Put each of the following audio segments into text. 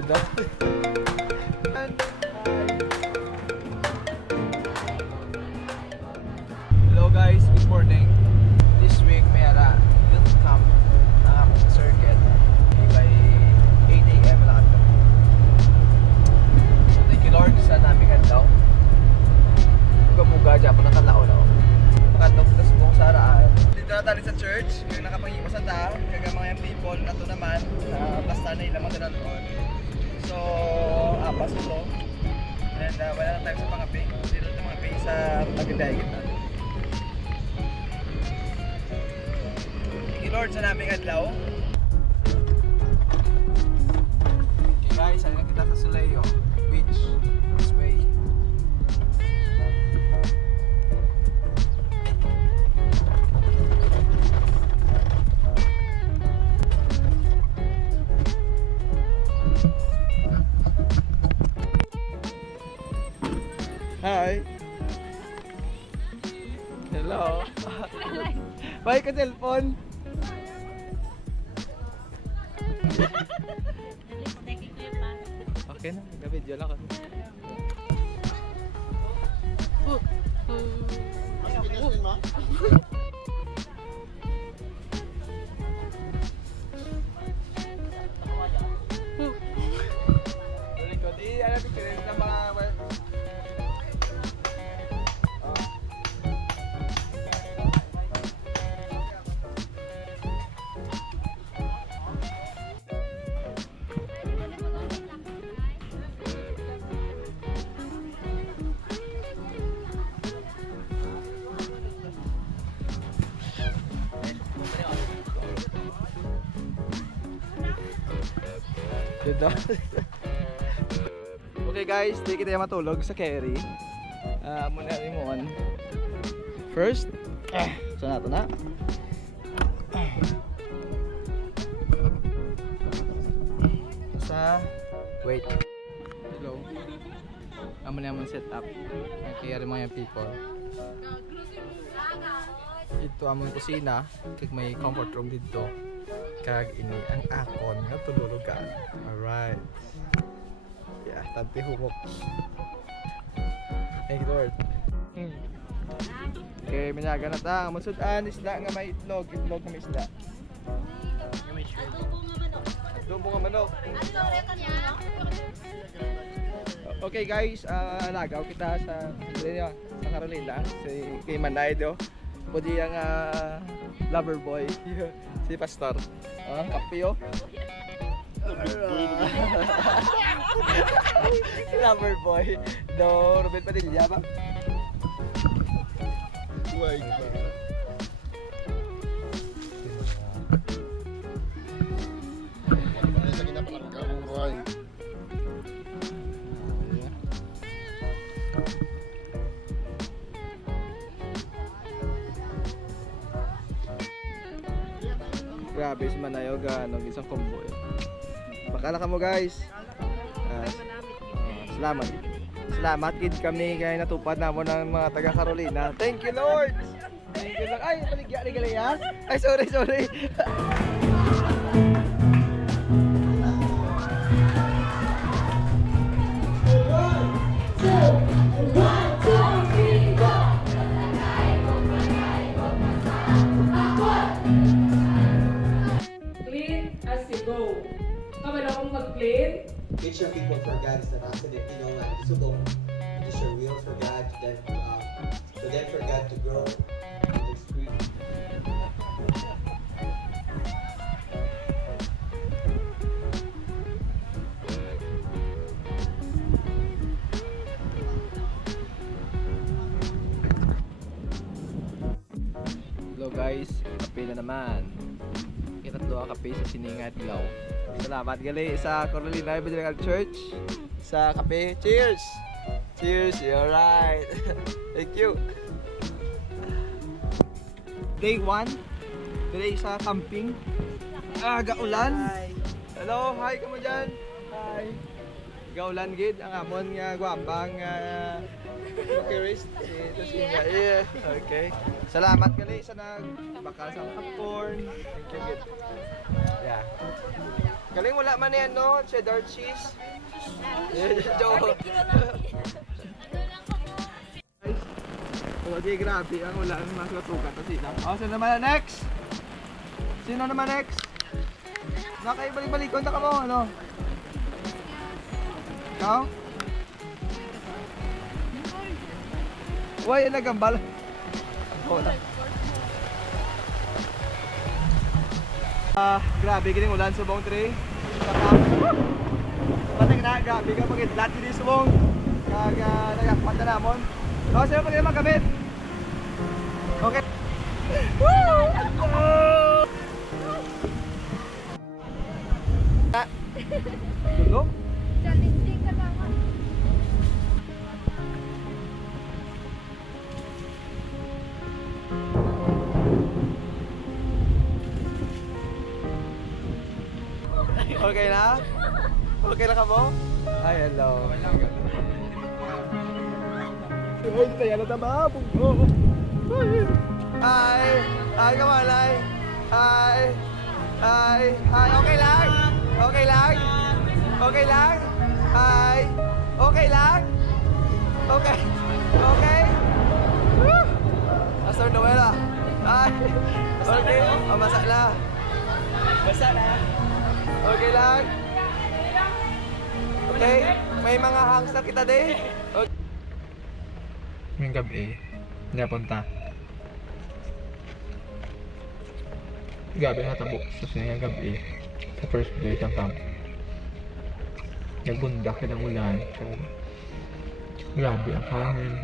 Ganda. Hello guys, good morning. This week may youth camp na circuit by 8 AM lang ito. So thank you Lord sa naming adlaw. Muga-muga dyan po nakalao na ako. Makatong sa subong saraan. Dito na tayo sa church, yung nakapangipas na ta, kaga mga yung people na to naman, basta na ilang mga dalaon. So, apas ito. And wala na tayo sa pangaping. Dito na mga ping sa pagkidayagit na. Thank you Lord sa naming adlaw. Okay guys, halina kita sa Soleil Beach, Crossway. Hi. Hello. Bye ka cellphone. Okay na, nag-video lang ako. Okay guys, di kita matulog sa carry. Muna rin mo on. First, so nato na. Sa wait. Hello. Amo na mo set up. Kaya rin mga people. Ito among kusina, kag may comfort room dito. Kag ini ang akon nga tululugan. Alright. Yeah, tanti humok. Thank you Lord. Okay, minyaga na ta. Masudan isda nga may itlog. Itlog nga may isda. Adobo nga manok. Okay guys, lagaw kita sa Carolina. Si kay Manay do. Pwede yung lover boy. Si Pastor. Kapio. Lover boy. Do Ruben Padilla ba? Why? Grabe si Manayog, isang combo eh. Bakala ka mo guys. Salamat. Salamat kid kami kaya natupad na mo ng mga taga Carolina. Thank you Lord. Thank you Lord. Ay, paligya ni Galea. Ay, sorry. Teach your people for God is the accident, subong. Teach your will for God, then for God to grow in the spirit. Hello guys, kape na naman. Tatlo ang kape sa Siningat Ilaw. Salamat gali sa Carolina Evangelical Church sa kape. Cheers! Cheers! Alright! Thank you! Day 1 Day sa camping. Gaulan. Hello! Hi ka mo dyan! Hi! Gaulan gid ang amon nga gwapang tourist. Yeah. Okay. Salamat gali sa nagbakal sa popcorn. Thank you gid. Yeah. Galing wala man yan, no? Cheddar cheese. Joke. Okay, grabe. Ang wala ang mas matukat na sila. Oh, sino naman na next? Sino naman next? Nakaibalik-balikon na ka mo, ano? Ikaw? Uy, yan nagambal. Oo na. Grabe, kining ulan sa buong tray. Patay na, grabe ka mag-idlat din sa buong. Kaga, nagakpat na namon. So, sino pa rin magkabit? Okay. Woo! Tulog? Challenging ka lang. Okay na? Okay na ka mo? Ay, hello. Ay, tayo na tama. Hi! Hi, kamalay! Hi! Hi! Hi! Okay lang? Okay lang? Okay lang? Hi! Okay lang? Okay? Okay? Woo! Pastor Noela! Hi! Okay? Oh, basa na. Basa na. Okay lang? Okay? May mga hangs na kita din? Okay. Ngayong gabi, napunta. Gabi natabok sa ngayong gabi sa first day ng camp. Nagbundak ka ng ulan. Grabe ang hangin.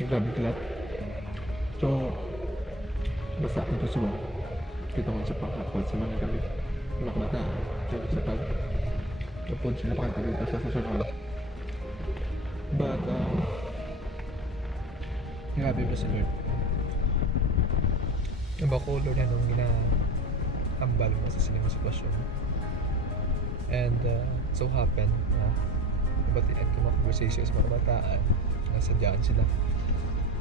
Yung grabe kalat. So, basa ito sa mga. Kita mo sa pangkakot sa mga gabi. Makabata. Kaya sa pag. Kapag sila pakatagal ka sa sasunod. But, grabe ba sa Lord? Nabakulo na nung ginaambal mo sa sining sitwasyon. And so happened na nabatian ko mga conversation sa mga bataan. Nasadyaan sila.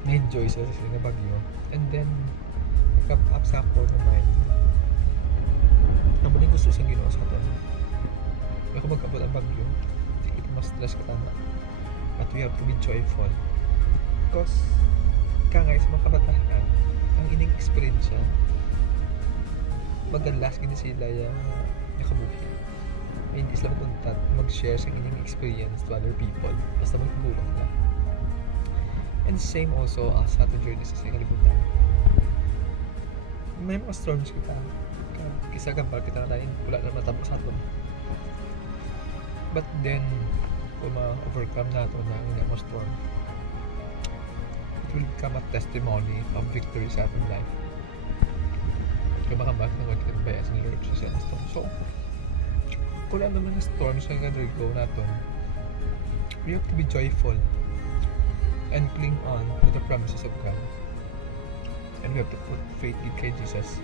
Na-enjoy sila sa sining bagyo. And then, nagka-up sa ako ng mind. Ang muling gusto siyang ginawa sa atin. Ako magkabot ang bagyo. Hindi kita mas stress ka tama. But we have to be joyful. Because, kangay sa mga kabataan, ang ining experience siya, magalas gini sila yung nakabuhi. Hindi sila maguntat mag-share sa ining experience to other people basta magtulong na. And same also as sa ating journey sa kalibutan. May mga storms kita. Kisa gambal kita na tayo, wala na matapos sa atin. But then, kung ma-overcome natin na ang mga storm, it will become a testimony of victory sa ating life. Kaya makabak na magkakabaya sa Lord sa storm. So, kung ano naman na storms na nag-go natin, we have to be joyful and cling on to the promises of God. And we have to put faith in Jesus.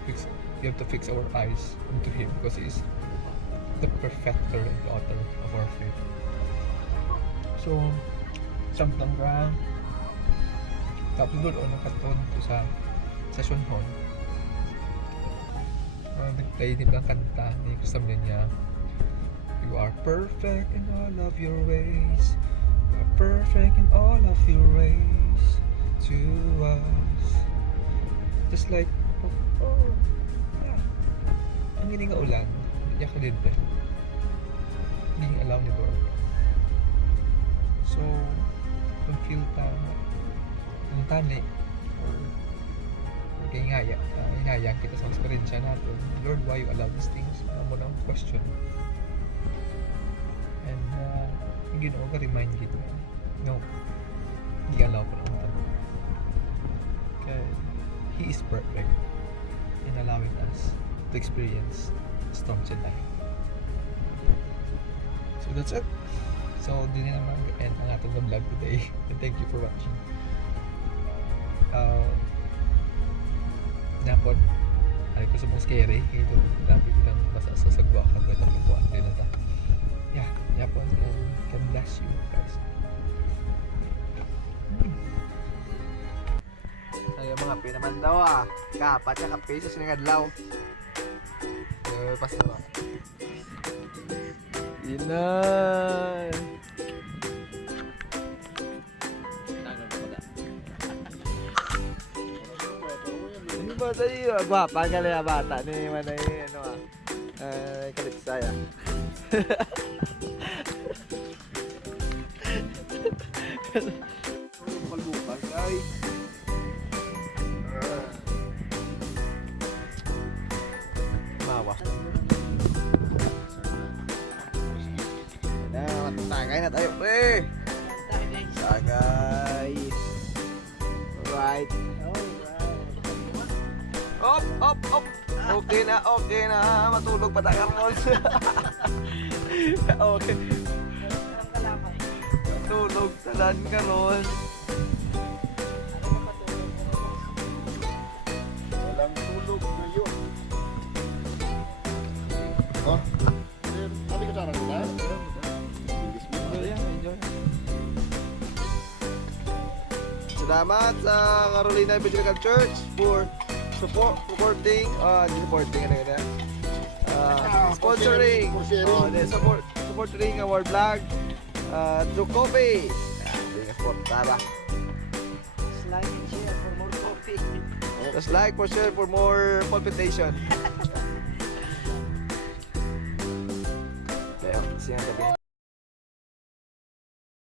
We have to fix our eyes into Him because He is the perfecter and the author of our faith. So, samtang ka tapos doon ang katon to sa session hall. Nagtayo din lang kanta ni Kristam niya. You are perfect in all of your ways. You are perfect in all of your ways to us. Just like, yeah. Ang hindi nga ulan, hindi ka din pa. Hindi alam ni Lord. So, kung feel ta ng tani or hinayang kita sa experience natin, Lord, why you allow these things? Ano mo nang question? And you know, remind kita, no, hindi allow ko naman ito. Okay, He is perfect in allowing us to experience storms in life. So that's it. So, din na naman end ang ating vlog today. And thank you for watching. Napon, ay ko sa mga scary. Ito, grabe bilang masasasagwa ka. Ganda mo po ang nila ta. Yeah, yapon. And God bless you guys. Ay, mga kape naman daw ah. Kapat na kape sa siningadlaw. Pasok. Dinan. Ini bata iyo, gwapa ka na bata ni manay ano kalit saya. Kalbukan ay. Mawa. Tagay na tayo, pre. Tagay. Alright. Op, op, op. Okay na. Matulog pa tayo, Carmon. Okay. Matulog talan ka ron. Walang tulog ngayon. Oh, sabi ko sana nila. Enjoy. Salamat sa Carolina Evangelical Church for supporting sponsoring supporting our vlog through coffee. Hindi ka support tara. Like and share for more coffee. Just like for share for more palpitation. Kaya, siyang gabi.